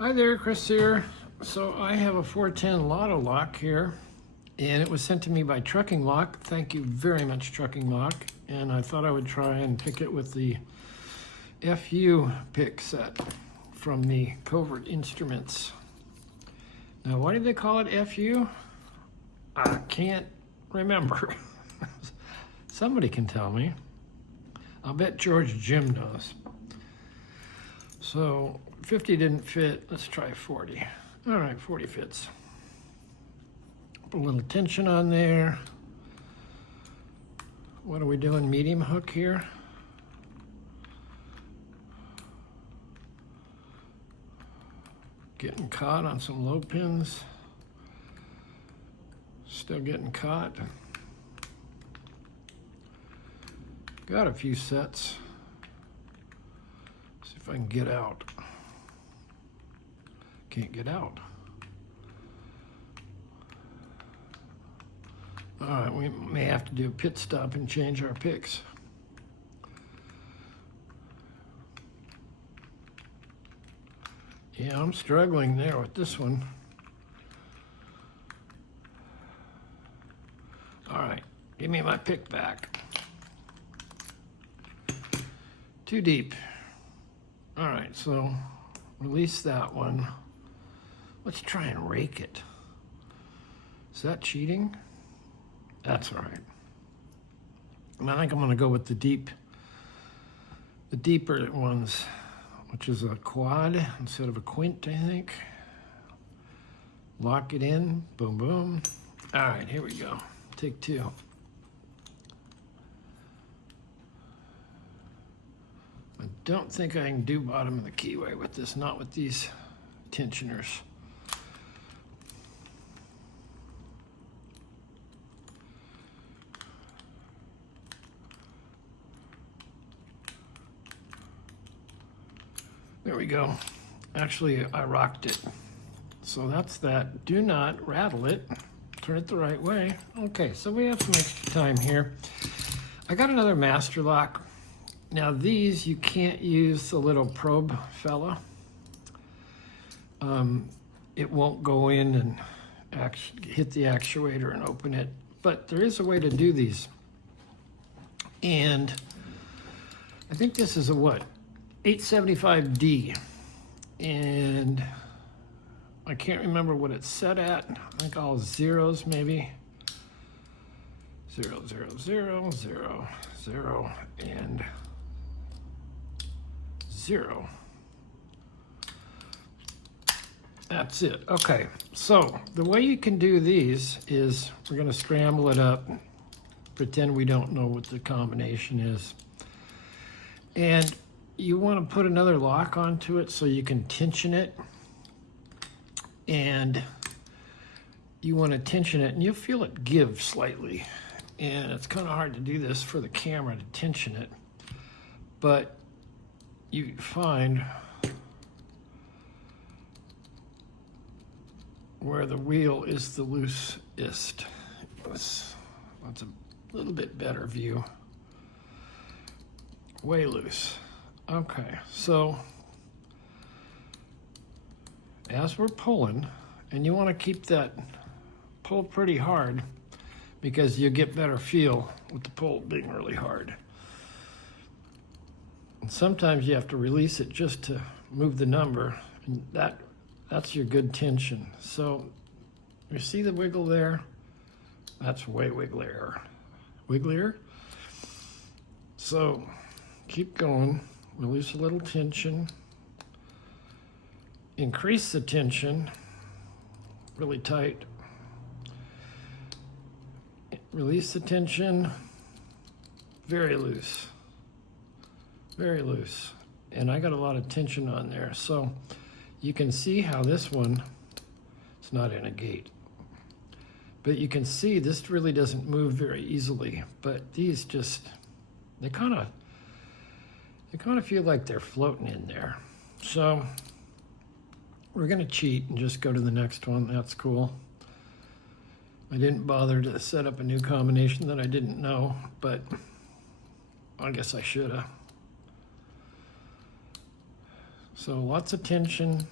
Hi there, Chris here. So I have a 410 Lotto lock here, and it was sent to me by Trucking Lock. Thank you very much, Trucking Lock. And I thought I would try and pick it with the FU pick set from the Covert Instruments. Now, why did they call it FU? I can't remember. Somebody can tell me. I'll bet George Jim knows. So 50 didn't fit. Let's try 40. All right, 40 fits. Put a little tension on there. What are we doing? Medium hook here. Getting caught on some low pins. Still getting caught. Got a few sets. See if I can get out. Can't get out. All right, we may have to do a pit stop and change our picks. Yeah, I'm struggling there with this one. All right, give me my pick back. Too deep. All right, so release that one. Let's try and rake it. Is that cheating? That's all right. And I think I'm gonna go with the deeper ones, which is a quad instead of a quint, I think. Lock it in, boom, boom. All right, here we go. Take two. I don't think I can do bottom of the keyway with this, not with these tensioners. There we go. Actually, I rocked it. So that's that. Do not rattle it. Turn it the right way. Okay, so we have some extra time here. I got another master lock. Now these, you can't use the little probe fella. It won't go in and hit the actuator and open it. But there is a way to do these. And I think this is a what? 875D, and I can't remember what it's set at. I think all zeros maybe. 0, 0, 0, 0, 0, and 0. That's it. Okay, so the way you can do these is we're going to scramble it up, pretend we don't know what the combination is, and you want to put another lock onto it so you can tension it, and you want to tension it and you'll feel it give slightly, and it's kind of hard to do this for the camera to tension it, but you find where the wheel is the loosest. That's a little bit better view. Way loose. Okay, so as we're pulling, and you want to keep that pull pretty hard because you get better feel with the pull being really hard. And sometimes you have to release it just to move the number, and that's your good tension. So you see the wiggle there? That's way wigglier. Wigglier? So keep going. Release a little tension. Increase the tension really tight. Release the tension very loose. Very loose. And I got a lot of tension on there. So you can see how this one, it's not in a gate. But you can see this really doesn't move very easily. But these just, they kind of feel like they're floating in there. So we're gonna cheat and just go to the next one. That's cool. I didn't bother to set up a new combination that I didn't know, but I guess I should have. So lots of tension,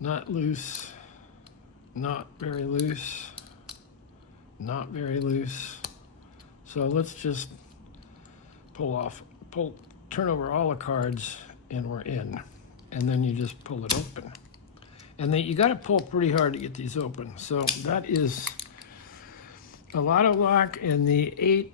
Not loose, not very loose, not very loose. So let's just turn over all the cards and we're in. And then you just pull it open. And then you got to pull pretty hard to get these open. So that is a Loto lock in the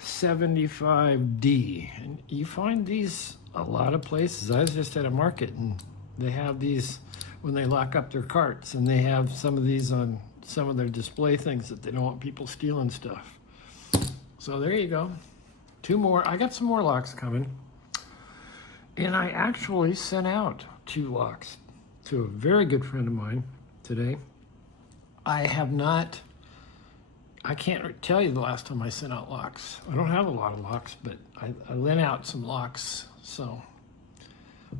875D. And you find these a lot of places. I was just at a market and they have these when they lock up their carts, and they have some of these on some of their display things that they don't want people stealing stuff. So there you go. 2 more. I got some more locks coming. And I actually sent out 2 locks to a very good friend of mine today. I can't tell you the last time I sent out locks. I don't have a lot of locks, but I lent out some locks. So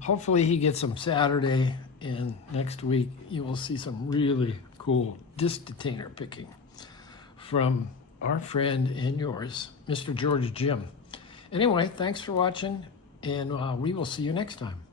hopefully he gets them Saturday, and next week you will see some really cool disc detainer picking from our friend and yours, Mr. George Jim. Anyway, thanks for watching, and we will see you next time.